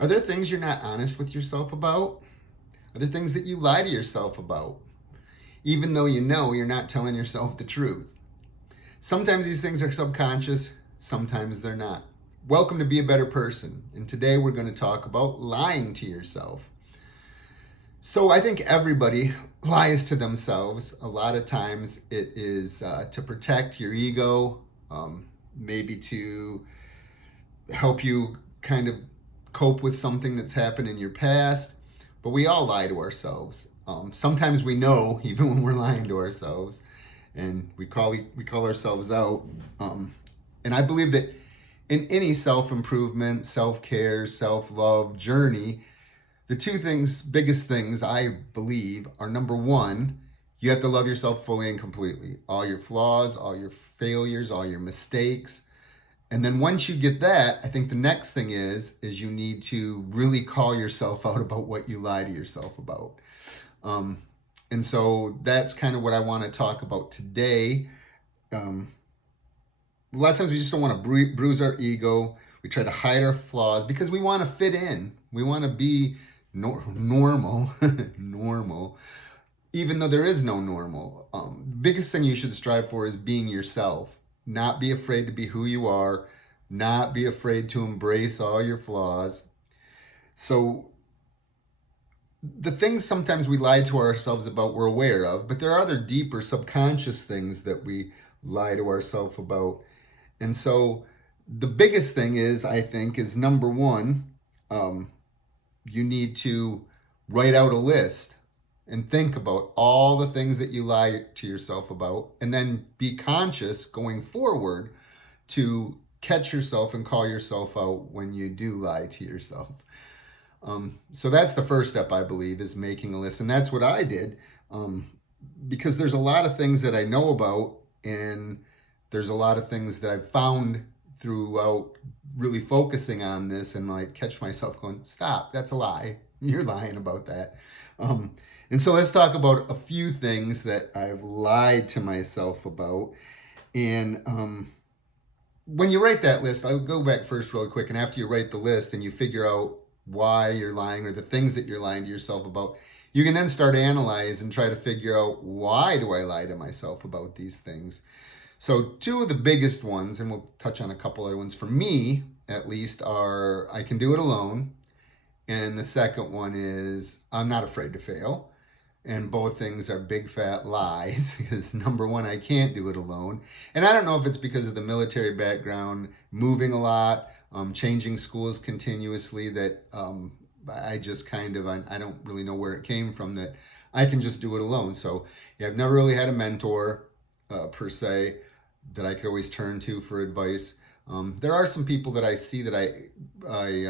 Are there things you're not honest with yourself about? Are there things that you lie to yourself about, even though you know you're not telling yourself the truth? Sometimes these things are subconscious, sometimes they're not. Welcome to Be a Better Person, and today we're going to talk about lying to yourself. So I think everybody lies to themselves. A lot of times it is to protect your ego, maybe to help you kind of cope with something that's happened in your past. But we all lie to ourselves. Sometimes we know, even when we're lying to ourselves, and we call ourselves out. And I believe that in any self-improvement, self-care, self-love journey, the biggest things I believe are, number one, you have to love yourself fully and completely. All your flaws, all your failures, all your mistakes. And then once you get that, I think the next thing is you need to really call yourself out about what you lie to yourself about. And so that's kind of what I want to talk about today. A lot of times we just don't want to bruise our ego. We try to hide our flaws because we want to fit in. We want to be normal, normal, even though there is no normal. The biggest thing you should strive for is being yourself. Not be afraid to be who you are. Not be afraid to embrace all your flaws. So the things sometimes we lie to ourselves about we're aware of, but there are other deeper subconscious things that we lie to ourselves about. And so the biggest thing is, I think, is number one, you need to write out a list and think about all the things that you lie to yourself about, and then be conscious going forward to catch yourself and call yourself out when you do lie to yourself. So that's the first step, I believe, is making a list. And that's what I did, because there's a lot of things that I know about, and there's a lot of things that I've found throughout really focusing on this, and like catch myself going, stop, that's a lie. You're lying about that. And so let's talk about a few things that I've lied to myself about. And when you write that list, I'll go back first really quick. And after you write the list and you figure out why you're lying or the things that you're lying to yourself about, you can then start analyze and try to figure out, why do I lie to myself about these things? So two of the biggest ones, and we'll touch on a couple other ones for me at least, are I can do it alone. And the second one is I'm not afraid to fail. And both things are big fat lies, because number one, I can't do it alone. And I don't know if it's because of the military background, moving a lot, changing schools continuously, that I just kind of, I don't really know where it came from, that I can just do it alone. So yeah, I've never really had a mentor per se that I could always turn to for advice. There are some people that I see that I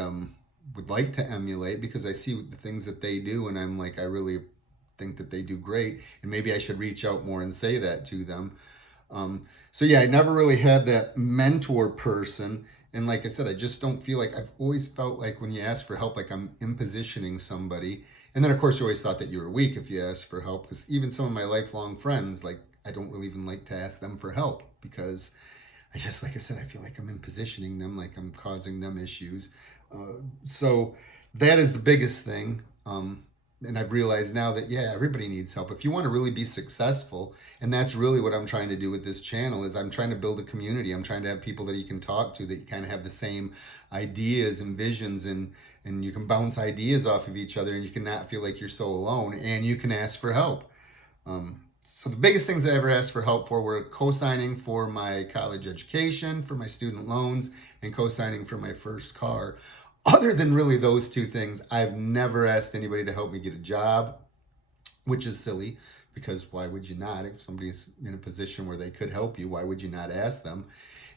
would like to emulate, because I see the things that they do, and I'm like, I really think that they do great, and maybe I should reach out more and say that to them. So yeah, I never really had that mentor person. And like I said, I just don't feel like, I've always felt like when you ask for help, like I'm impositioning somebody. And then of course you always thought that you were weak if you asked for help, because even some of my lifelong friends, like I don't really even like to ask them for help, because I just, like I said, I feel like I'm impositioning them, like I'm causing them issues. So that is the biggest thing. And I've realized now that, yeah, everybody needs help. If you want to really be successful, and that's really what I'm trying to do with this channel, is I'm trying to build a community. I'm trying to have people that you can talk to, that you kind of have the same ideas and visions, and you can bounce ideas off of each other, and you can not feel like you're so alone, and you can ask for help. So the biggest things I ever asked for help for were co-signing for my college education, for my student loans, and co-signing for my first car. Other than really those two things, I've never asked anybody to help me get a job, which is silly, because why would you not? If somebody's in a position where they could help you, why would you not ask them?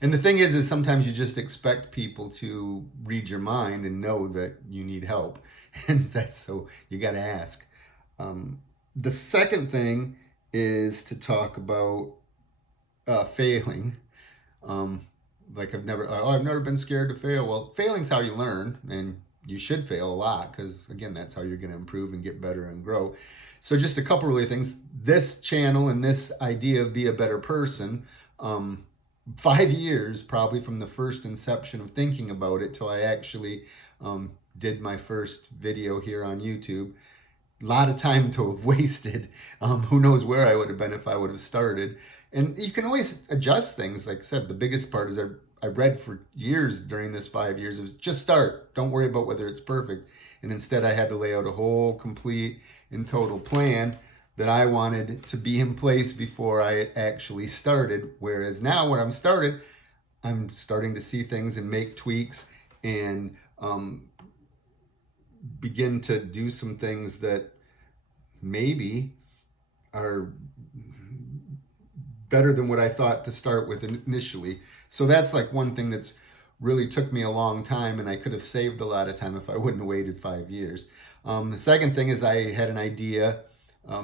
And the thing is sometimes you just expect people to read your mind and know that you need help. And so you got to ask. The second thing is to talk about failing. Like I've never been scared to fail. Well, failing's how you learn, and you should fail a lot, because again, that's how you're going to improve and get better and grow. So just a couple really things. This channel and this idea of Be a Better Person, 5 years probably from the first inception of thinking about it till I actually did my first video here on YouTube. A lot of time to have wasted. Who knows where I would have been if I would have started. And you can always adjust things. Like I said, the biggest part is I read for years during this 5 years. It was just start. Don't worry about whether it's perfect. And instead I had to lay out a whole complete and total plan that I wanted to be in place before I actually started. Whereas now when I'm starting to see things and make tweaks and begin to do some things that maybe are better than what I thought to start with initially. So that's like one thing that's really took me a long time, and I could have saved a lot of time if I wouldn't have waited 5 years. The second thing is I had an idea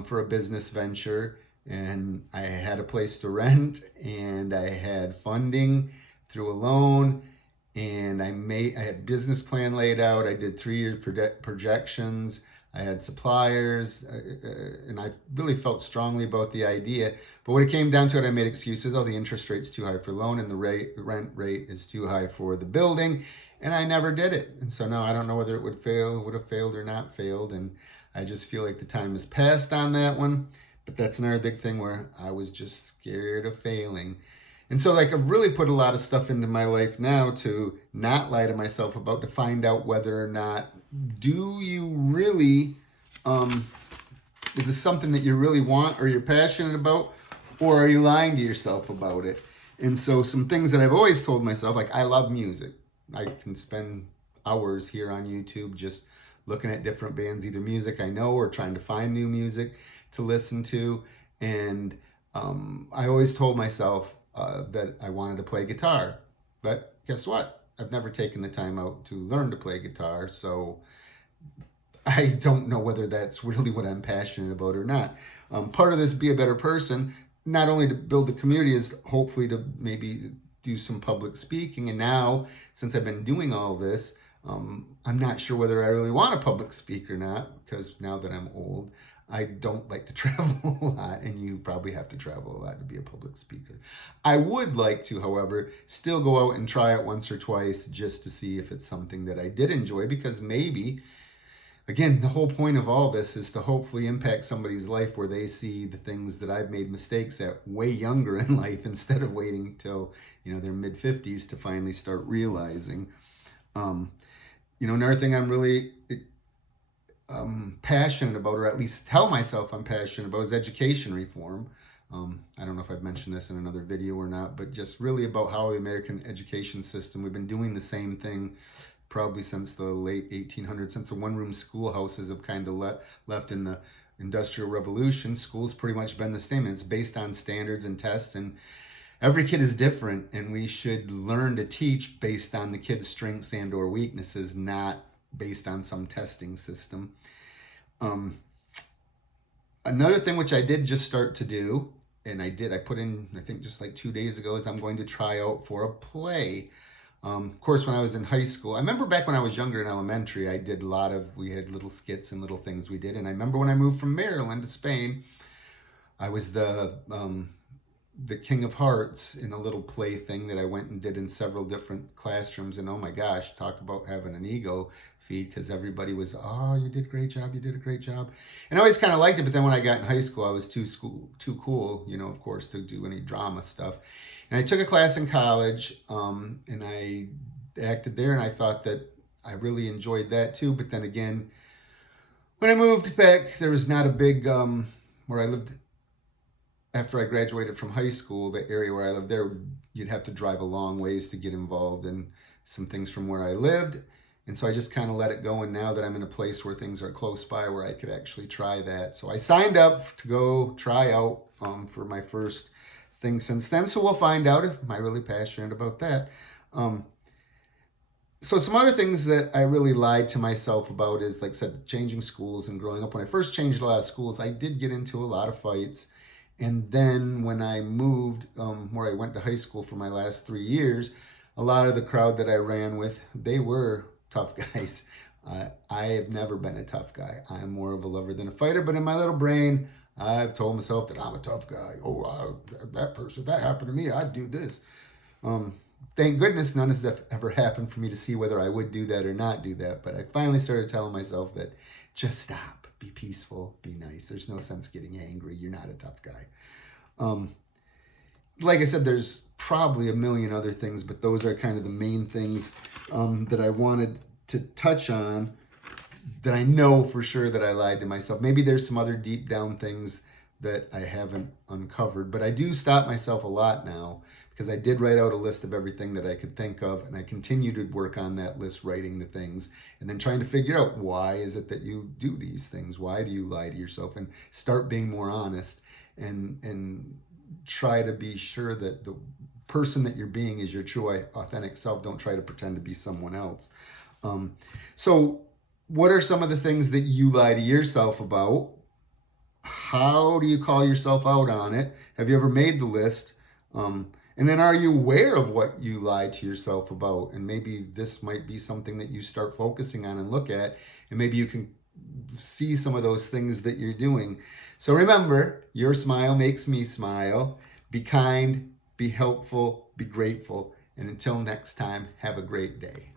for a business venture, and I had a place to rent, and I had funding through a loan, and I had business plan laid out. I did 3-year projections. I had suppliers, and I really felt strongly about the idea. But when it came down to it, I made excuses. Oh, the interest rate's too high for loan, and the rent rate is too high for the building, and I never did it. And so now I don't know whether it would have failed or not failed, and I just feel like the time has passed on that one. But that's another big thing where I was just scared of failing. And so like I've really put a lot of stuff into my life now to not lie to myself about, to find out whether or not, do you really, is this something that you really want or you're passionate about, or are you lying to yourself about it? And so some things that I've always told myself, like I love music. I can spend hours here on YouTube just looking at different bands, either music I know or trying to find new music to listen to. And I always told myself that I wanted to play guitar. But guess what? I've never taken the time out to learn to play guitar. So I don't know whether that's really what I'm passionate about or not. Part of this Be a Better Person, not only to build the community, is hopefully to maybe do some public speaking. And now, since I've been doing all this, I'm not sure whether I really want a public speak or not, because now that I'm old, I don't like to travel a lot, and you probably have to travel a lot to be a public speaker. I would like to, however, still go out and try it once or twice just to see if it's something that I did enjoy, because maybe, again, the whole point of all this is to hopefully impact somebody's life where they see the things that I've made mistakes at way younger in life, instead of waiting till, their mid-50s to finally start realizing. Another thing I'm really passionate about, or at least tell myself I'm passionate about, is education reform. I don't know if I've mentioned this in another video or not, but just really about how the American education system, we've been doing the same thing probably since the late 1800s, since the one-room schoolhouses have kind of left in the Industrial Revolution. School's pretty much been the same. It's based on standards and tests, and every kid is different, and we should learn to teach based on the kid's strengths and or weaknesses, not based on some testing system. Another thing which I did just start to do, and I put in, I think just like 2 days ago, is I'm going to try out for a play. Of course, when I was in high school, I remember back when I was younger in elementary, we had little skits and little things we did. And I remember when I moved from Maryland to Spain, I was the King of Hearts in a little play thing that I went and did in several different classrooms. And oh my gosh, talk about having an ego feed, because everybody was, oh, you did a great job, you did a great job. And I always kind of liked it, but then when I got in high school, I was too cool, of course, to do any drama stuff. And I took a class in college, and I acted there, and I thought that I really enjoyed that too. But then again, when I moved back, there was not a big, where I lived after I graduated from high school, the area where I lived there, you'd have to drive a long ways to get involved in some things from where I lived. And so I just kind of let it go. And now that I'm in a place where things are close by, where I could actually try that. So I signed up to go try out for my first thing since then. So we'll find out if I'm really passionate about that. So some other things that I really lied to myself about is, like I said, changing schools and growing up. When I first changed a lot of schools, I did get into a lot of fights. And then when I moved, where I went to high school for my last 3 years, a lot of the crowd that I ran with, they were tough guys. I have never been a tough guy. I'm more of a lover than a fighter, but in my little brain, I've told myself that I'm a tough guy. Oh, that happened to me, I'd do this. Thank goodness none has ever happened for me to see whether I would do that or not do that. But I finally started telling myself that just stop, be peaceful, be nice. There's no sense getting angry. You're not a tough guy. Like I said, there's probably a million other things, but those are kind of the main things that I wanted to touch on, that I know for sure that I lied to myself. Maybe there's some other deep down things that I haven't uncovered, but I do stop myself a lot now, because I did write out a list of everything that I could think of, and I continue to work on that list, writing the things, and then trying to figure out, why is it that you do these things? Why do you lie to yourself? And start being more honest, and try to be sure that the person that you're being is your true, authentic self. Don't try to pretend to be someone else. So what are some of the things that you lie to yourself about? How do you call yourself out on it? Have you ever made the list? And then, are you aware of what you lie to yourself about? And maybe this might be something that you start focusing on and look at, and maybe you can see some of those things that you're doing. So remember, your smile makes me smile. Be kind, be helpful, be grateful. And until next time, have a great day.